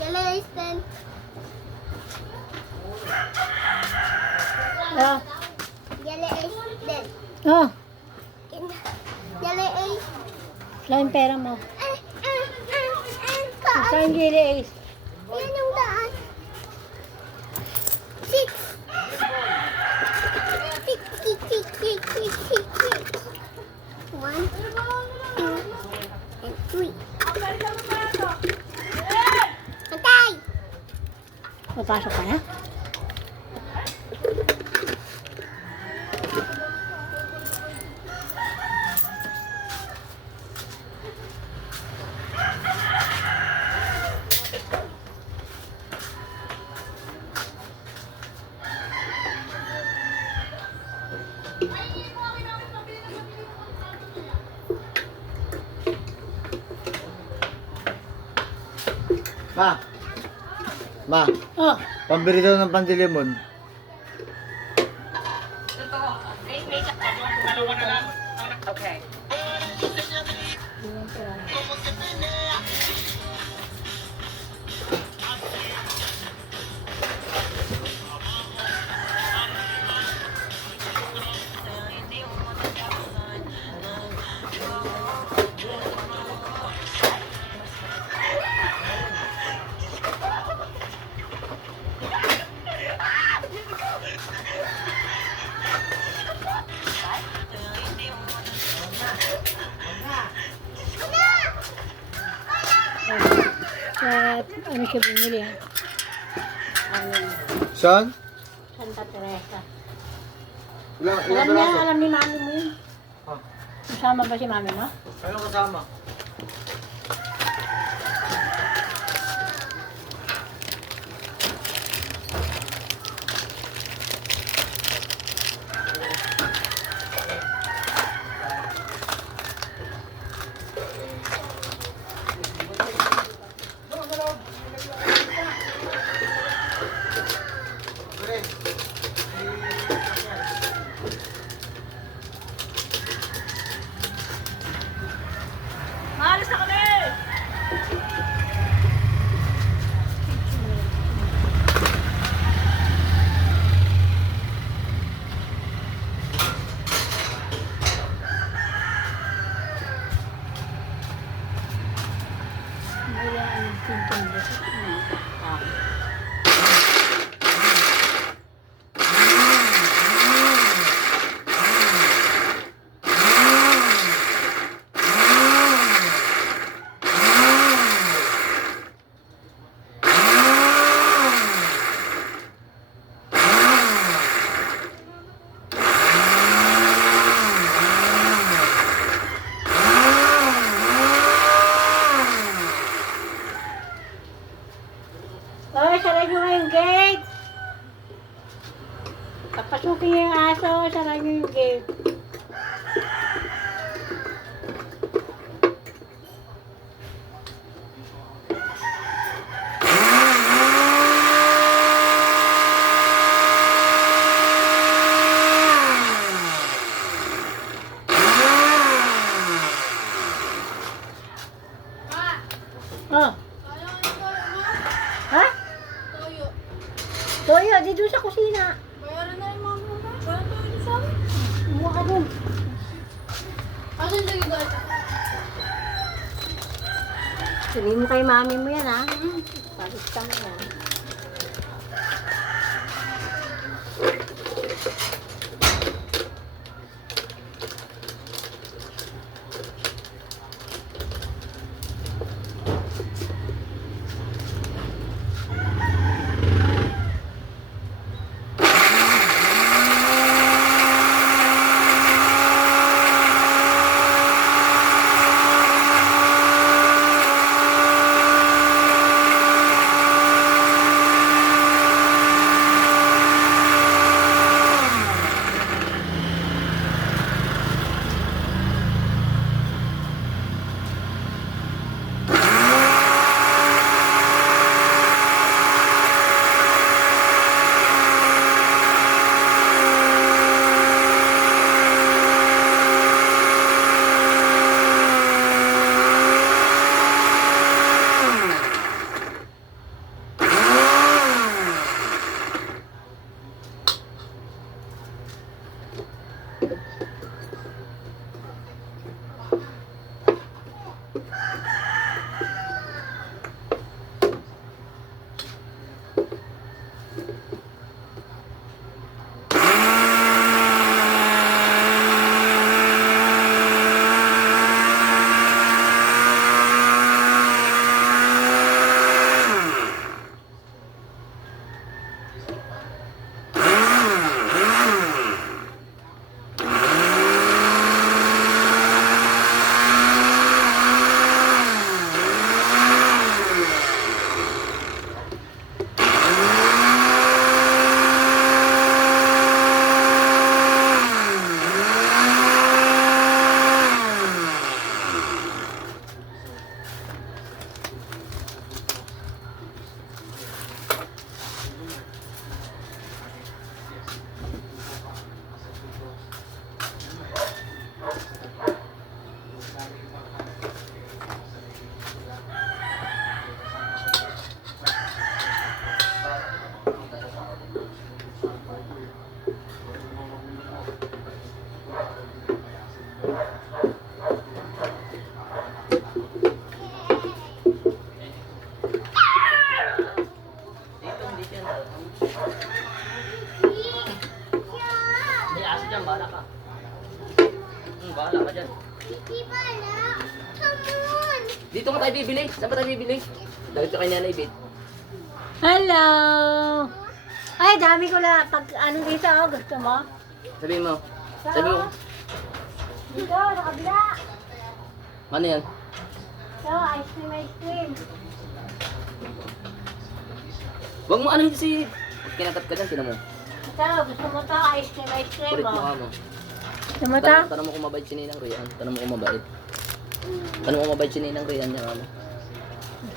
Yellow is then. Ah. Yellow is then. Oh, Yellow is. saan yung pera mo? Kaan. Saan yung gili Ace? Yan yung daan. 6. 1, 2, and 3. Antay! Papasok ka na? Ma, Oh, pambili daw ng pandilimon. Okay. ano siya bumili ha? Saan? Santa Teresa. Ilang Alam niya, piraso? alam ni mami mo yun. Ah, Kasama ba si mami mo? ano kasama? Maalis na kami! Wala ang tintong Oy, saray nyo nga yung gate! Papasukin nyo yung aso, saray nyo yung gate. Oh. Ha? Toyo. Toyo, di doon sa kusina. Bayaran na yung mga mama. Wala toyo sa amin. Umuha ka doon. Asan sa yung gata? Sabihin mo kay mami mo yan, ha? Palis ka mo yan. tayo bibili? Saan ba tayo bibili? Dahil ka kay Nanay Bit. Hello! Ay, dami ko na. Pag ano dito, oh, gusto mo? Sabihin mo. Sabi mo. Dito, sa kabila. Ano yan? So, ice cream. Huwag mo ano si... Kinakat ka dyan, tinan mo. Ito, gusto mo to, ice cream, Kulit mo oh. ka mo. Gusto mo to? Tanong mo kung mabait si Ninang Rian. Tanong mo kung mabait. Tanong mo kung mabait si Ninang Rian niya ano.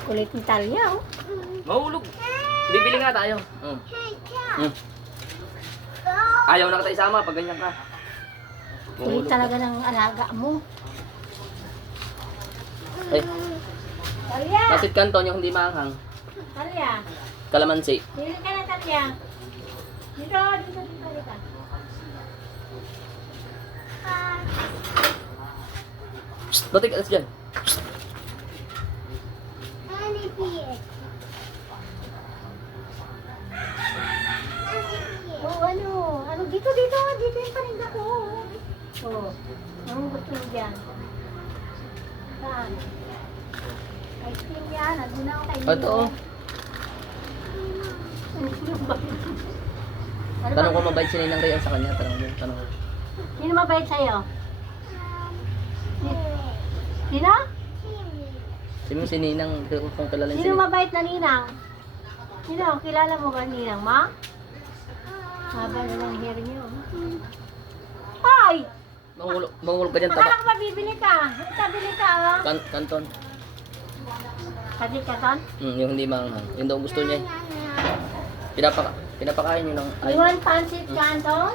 Kulit ni Talia, oh. Mahulog. Bibili nga tayo. Ayaw na kita isama pag ganyan ka. Kulit talaga ng alaga mo. Eh, Talia! Pasit Canton yung hindi maanghang. Talia! Kalamansi. Dito ka na, Talia. Dito. Psst, batik atas dyan. Oh, ano, dito yung paninda ko. Oh, anong gusto mo dyan? Saan? Ice cream yan, nandun na ako kay Ito oh. Ano Tanong ba? ko mabait si Ninang Rian sa kanya. Tanong ko. Sino mabait sa'yo? Sino? Sabi mo si Ninang kung kilala niya si Sino Ninang. mabait na ninang? Sino? Kilala mo ba ninang, ma? Haba na ng hair niyo. Ay! Mangulog ka dyan, Akala taba. ko ba bibili ka? Bibili ka, oh. Canton. Kasi katon? Yung hindi maanghang. Yun daw gusto niya. Pinapakain niyo ng... You want pancit canton?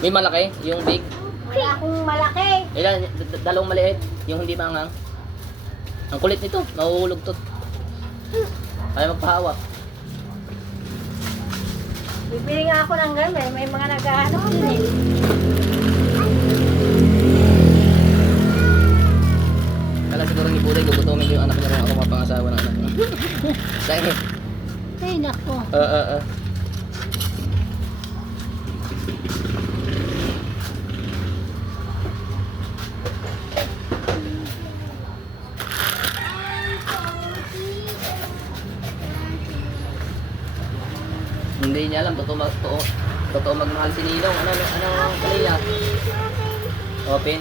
May malaki, yung big. Wala akong malaki. Ilan, dalawang maliit, yung hindi maanghang. Ang kulit nito, nahuhulog to. Ayaw magpahawak. Bibili nga ako ng ganun eh. May mga nag-ano din eh. Kala siguro ni Buday, gugutomin ko yung anak niya kung ako mapangasawa ng anak niya. Dahil, Ay, nako. Hindi niya alam, totoo magmahal si Ninong. Ano, kanila? Open.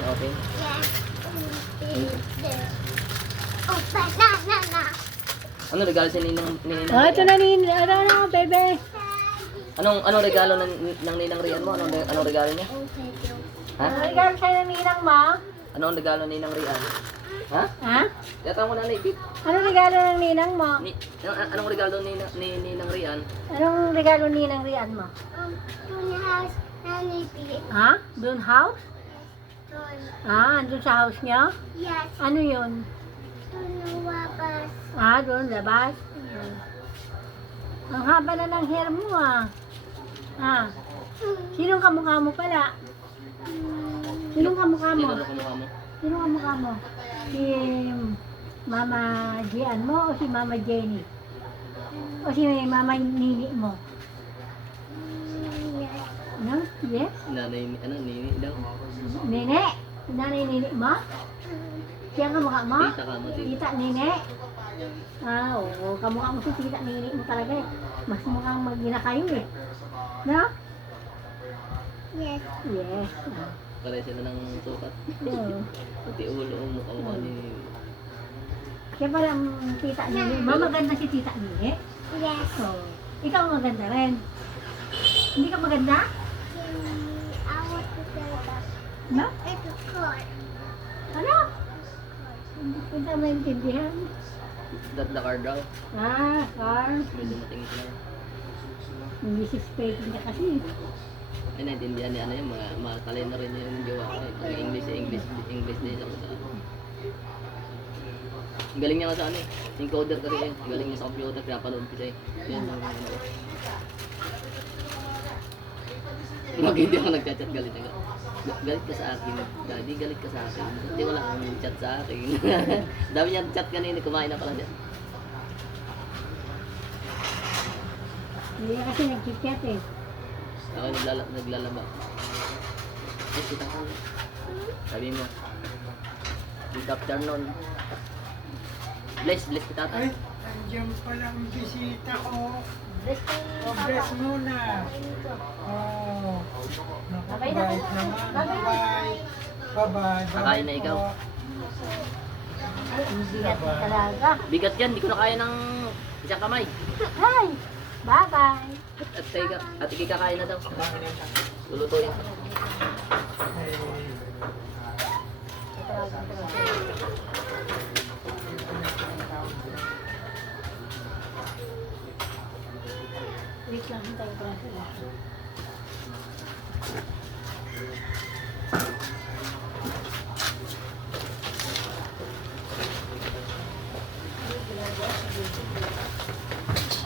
Ano regalo si Ninang Oh, ito na ano, bebe. Anong regalo ng Ninang Rian mo? Anong regalo niya? Ha? Ano regalo sa'yo ng ninang mo? Ano ang regalo ni Ninang Rian? Ha? Ha? Yata mo na naipit. Ano regalo ng ninang mo? Anong regalo ni Ninang Rian? Anong regalo ninang Rian mo? Ha? Doon house? Ah, andun sa house niya? Yes, Ano yun? lumabas. Ah, doon, labas? Ang haba na ng hair mo ah. Ah, sinong kamukha mo pala? Sinong kamukha mo? Sino kamukha mo? Sinong kamukha mo? Si Mama Gian mo o si Mama Jenny? O si Mama Nini mo? Ano? Yes? Nanay, Nini daw. Nene? Nanay Nini mo? Siya ang kamukha mo? Tita ka mo, tita. Tita Nene? Ah, oo. Kamukha mo si Tita Nene mo talaga eh. Mas mukhang magina kayo eh. No? Yes. Yes. Pare sila ng sukat. Oo. Pati ulo ang mukha mo ni... Siya pala ang Tita Nene. Ma, maganda si Tita Nene. Yes. So, ikaw maganda rin. Hindi ka maganda? I want to tell that. No? It's a car. Ano? Hindi ka maintindihan. That the car daw. Ah, car. May dumating sila. Mrs. Peyton ka kasi. Ay, naintindihan niya ano yun. Matalino rin yung jowa ko. Pag English din ako sa... Galing niya ka sa ano eh. Encoder kasi eh. Galing niya sa computer. Pinapanood ko siya eh. Yan ang ano ko. Pag hindi ako nagchat-chat, galit niya. Galit ka sa akin. Daddy, galit ka sa akin. Hindi wala kang chat sa akin. Dami niya chat kanina. Kumain na pala siya. Hindi ka kasi nag-chat eh. Ako naglalaba. Ay, kita ko. Sabi mo. Good afternoon. Bless kita tatay. Ay, nandiyan pala ang bisita ko. Bless ko yung Oh, papa. bless muna. Kainin ko. Oh, Babay na nakabait po. naman. Babay. Bye-bye. Bye-bye. Kakain na ikaw. Ay, ang bigat na talaga. Bigat yan, di ko na kaya ng isang kamay. Hi! Bye-bye! At ikikakain na daw. Lulutuin. Wait lang, hintayin ko lang sila.